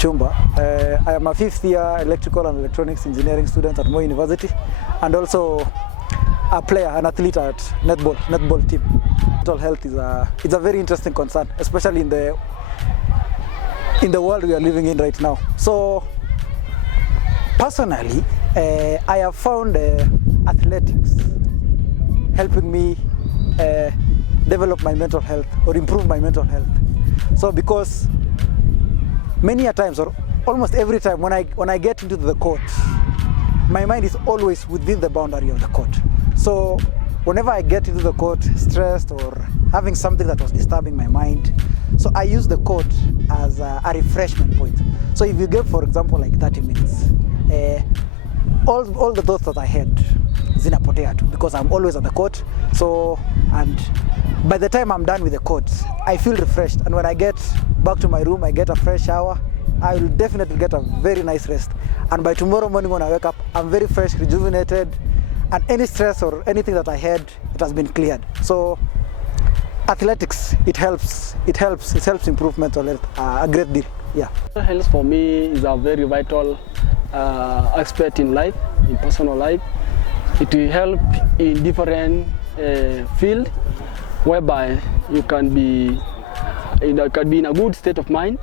Kipchumba. I am a 5th year electrical and electronics engineering student at Moi University, and also a player, an athlete at netball team. Mental health is a very interesting concern, especially in the world we are living in right now. So personally, I have found athletics helping me develop my mental health or improve my mental health. So because many a times, or almost every time when I get into the court, my mind is always within the boundary of the court. So whenever I get into the court stressed or having something that was disturbing my mind, so I use the court as a refreshment point. So if you give, for example, like 30 minutes, all the thoughts that I had zinapotea tu, because I'm always at the court. So, and by the time I'm done with the court, I feel refreshed, and when I get back to my room, I get a fresh shower, I will definitely get a very nice rest. And by tomorrow morning when I wake up, I'm very fresh, rejuvenated, and any stress or anything that I had, it has been cleared. So athletics, it helps improve mental health a great deal. Yeah. Mental health for me is a very vital aspect in life, in personal life. It will help in different field, whereby you can be in a good state of mind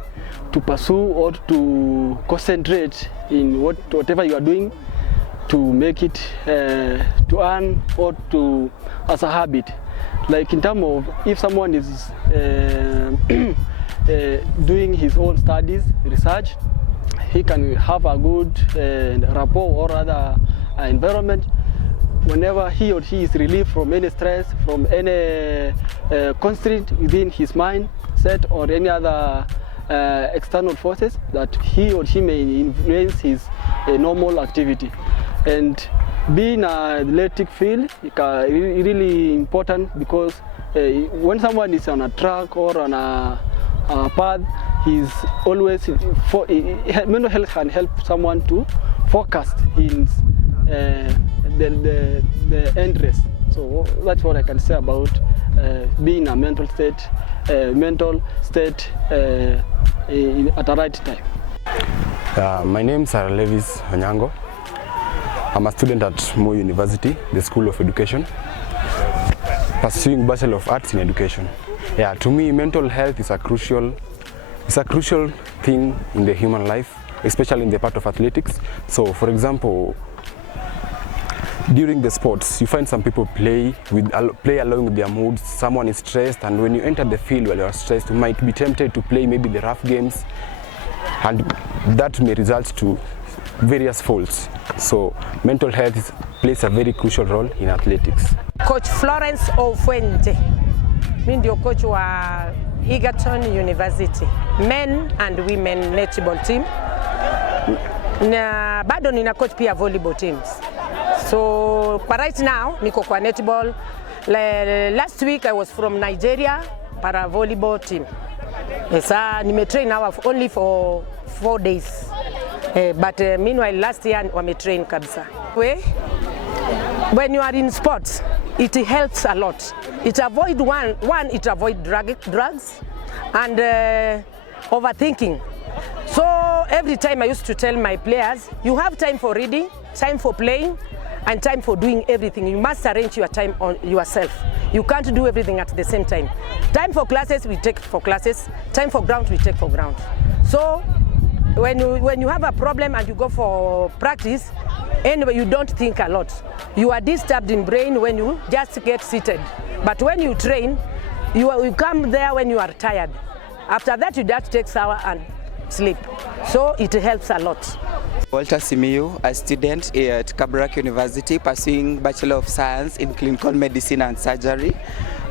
to pursue or to concentrate in whatever you are doing, to make it to earn or to as a habit. Like in terms of if someone is doing his own studies, research, he can have a good rapport or other environment. Whenever he or she is relieved from any stress, from any constraint within his mind set or any other external forces, that he or she may influence his normal activity. And being an athletic field is really important, because when someone is on a track or on a path, he's always mental health can help someone to focus his the interest. So that's what I can say about being a mental state at the right time. My name is Sarah Levis Onyango. I'm a student at Moi University, the School of Education, pursuing Bachelor of Arts in Education. Yeah, to me, mental health is a crucial thing in the human life, especially in the part of athletics. So, for example, during the sports, you find some people play along with their moods. Someone is stressed, and when you enter the field while you are stressed, you might be tempted to play maybe the rough games, and that may result to various faults. So mental health plays a very crucial role in athletics. Coach Florence Ofuente, mimi ndio coach wa Egerton University men and women netball team, na bado nina coach pia volleyball teams. So kwa right now niko kwa netball. Last week I was from Nigeria para volleyball team. Sasa nimetrain now only for 4 days. But meanwhile last year wame train kabisa. When you are in sports, it helps a lot. It avoid it avoid drugs and overthinking. So every time I used to tell my players, you have time for reading, time for playing, and time for doing everything. You must arrange your time on yourself. You can't do everything at the same time. Time for classes, we take for classes. Time for ground, we take for ground. So when you have a problem and you go for practice, anyway, you don't think a lot. You are disturbed in brain when you just get seated. But when you train, you come there when you are tired. After that, you just take shower and sleep. So it helps a lot. Walter Simiyu, a student at Kabarak University, pursuing Bachelor of Science in Clinical Medicine and Surgery.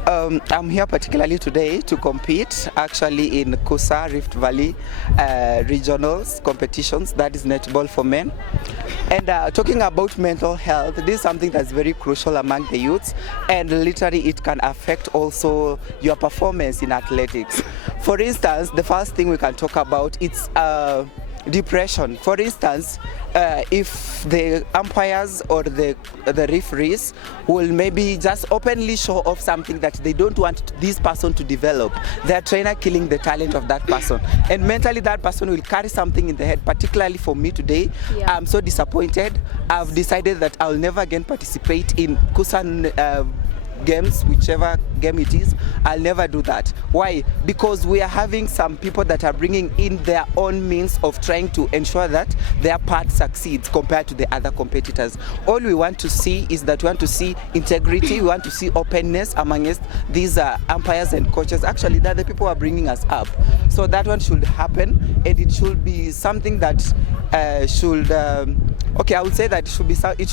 I'm here particularly today to compete actually in Kusa Rift Valley regionals competitions, that is netball for men. And talking about mental health, this is something that's very crucial among the youths, and literally it can affect also your performance in athletics. For instance, the first thing we can talk about is depression. For instance, if the umpires or the referees will maybe just openly show off something that they don't want this person to develop, their trainer killing the talent of that person, and mentally that person will carry something in the head. Particularly for me today, I'm so disappointed. I've decided that I'll never again participate in Kusan games, whichever game it is. I'll never do that. Why? Because we are having some people that are bringing in their own means of trying to ensure that their part succeeds compared to the other competitors. All we want to see is that we want to see integrity, we want to see openness amongst these umpires and coaches. Actually, they're the people who are bringing us up. So that one should happen, and it should be something that should okay, I would say that it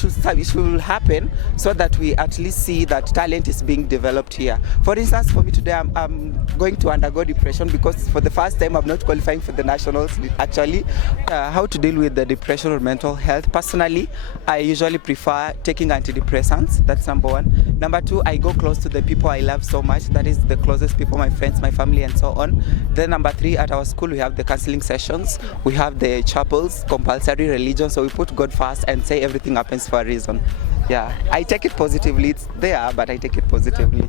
should happen so that we at least see that talent is being developed here. For instance, for me today, I'm going to undergo depression because for the first time I'm not qualifying for the nationals. Actually, how to deal with the depression or mental health? Personally, I usually prefer taking antidepressants. That's number one. Number two, I go close to the people I love so much. That is the closest people, my friends, my family, and so on. Then number three, at our school we have the counseling sessions. We have the chapels, compulsory religion. So we put God first and say everything happens for a reason. Yeah, I take it positively. It's there, but I take it positively.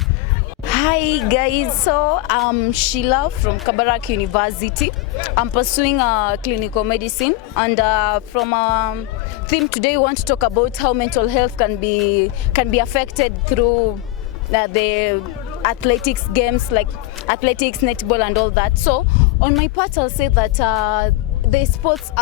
Hi guys, so I'm Sheila from Kabarak University. I'm pursuing clinical medicine, and from theme today we want to talk about how mental health can be affected through the athletics games like athletics, netball and all that. So on my part I'll say that the sports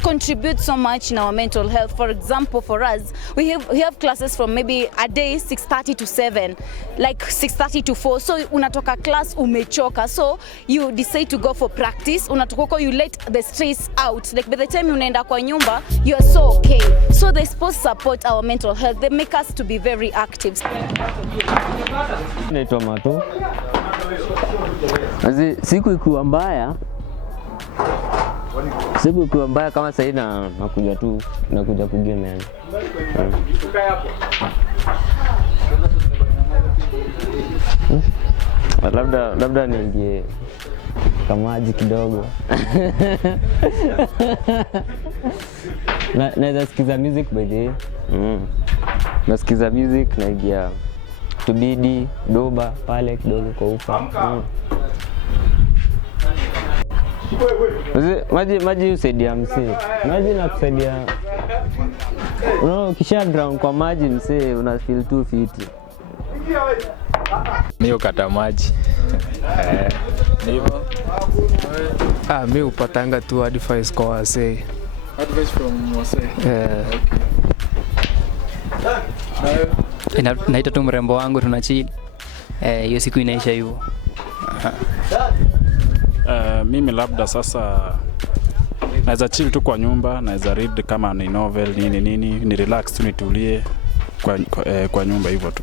contribute so much in our mental health. For example, for us, we have classes from maybe a day 6:30 to 7, like 6:30 to 4. So unatoka class umechoka, so you decide to go for practice. Unatoka, you let the stress out. Like by the time unaenda kwa nyumba, you are so okay. So the sports support our mental health. They make us to be very active. Naitwa Mato. Siku ikiwa mbaya, kama sasa nakuja kugame yani. Labda niingie kama maji kidogo. Naweza sikiza music by the way. Nasikiza music, naingia tubidi doba pale kidogo kwa ufa. Maji usaidia msee. Maji nakusaidia. Kisha drown kwa maji msee una feel too fit. Mimi ukata maji. Ndivyo. Mimi upatanga tu advice kwa wasee. Advice from wasee. Naita tu mrembo wangu tunachill. Hiyo siku inaisha hivyo. Mimi labda sasa naweza chill tu kwa nyumba, naweza read kama ni novel ni relax tu nitulie kwa nyumba hivyo tu.